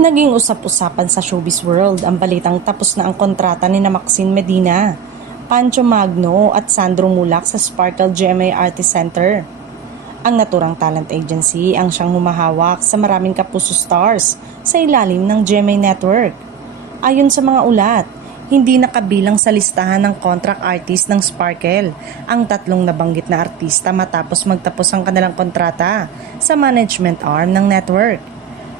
Naging usap-usapan sa showbiz world ang balitang tapos na ang kontrata ni Maxine Medina, Pancho Magno at Sandro Mulak sa Sparkle GMA Artist Center. Ang naturang talent agency ang siyang humahawak sa maraming kapuso stars sa ilalim ng GMA Network. Ayon sa mga ulat, hindi nakabilang sa listahan ng contract artist ng Sparkle ang tatlong nabanggit na artista matapos magtapos ang kanilang kontrata sa management arm ng network.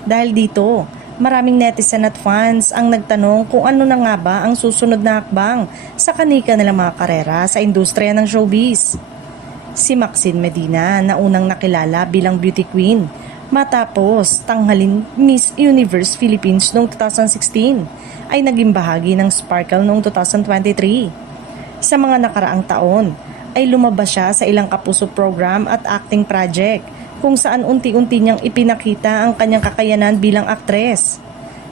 Dahil dito, maraming netizen at fans ang nagtanong kung ano na nga ba ang susunod na hakbang sa kanika nilang mga karera sa industriya ng showbiz. Si Maxine Medina na unang nakilala bilang beauty queen matapos tanghalin Miss Universe Philippines noong 2016 ay naging bahagi ng Sparkle noong 2023. Sa mga nakaraang taon ay lumabas siya sa ilang kapuso program at acting project kung saan unti-unti niyang ipinakita ang kanyang kakayanan bilang aktres.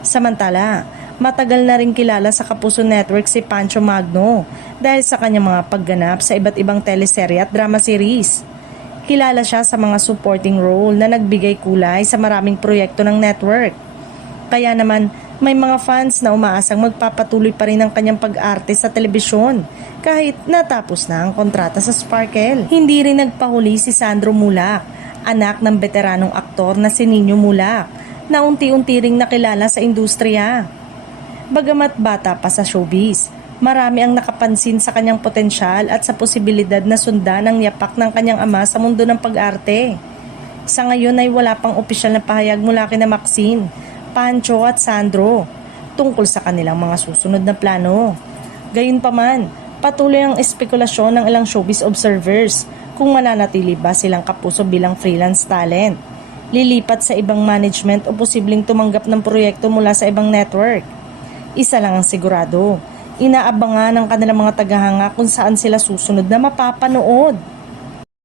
Samantala, matagal na rin kilala sa Kapuso Network si Pancho Magno dahil sa kanyang mga pagganap sa iba't ibang teleserye at drama series. Kilala siya sa mga supporting role na nagbigay kulay sa maraming proyekto ng network. Kaya naman, may mga fans na umaasang magpapatuloy pa rin ang kanyang pag-arte sa telebisyon kahit natapos na ang kontrata sa Sparkle. Hindi rin nagpahuli si Sandro Mulak, anak ng veteranong aktor na si Nino Mulak, na unti-unti ring nakilala sa industriya. Bagamat bata pa sa showbiz, marami ang nakapansin sa kanyang potensyal at sa posibilidad na sundan ang yapak ng kanyang ama sa mundo ng pag-arte. Sa ngayon ay wala pang opisyal na pahayag mula kina Maxine, Pancho at Sandro tungkol sa kanilang mga susunod na plano. Gayunpaman, patuloy ang espekulasyon ng ilang showbiz observers kung mananatili ba silang kapuso bilang freelance talent, lilipat sa ibang management o posibleng tumanggap ng proyekto mula sa ibang network. Isa lang ang sigurado, inaabangan ng kanilang mga tagahanga kung saan sila susunod na mapapanood.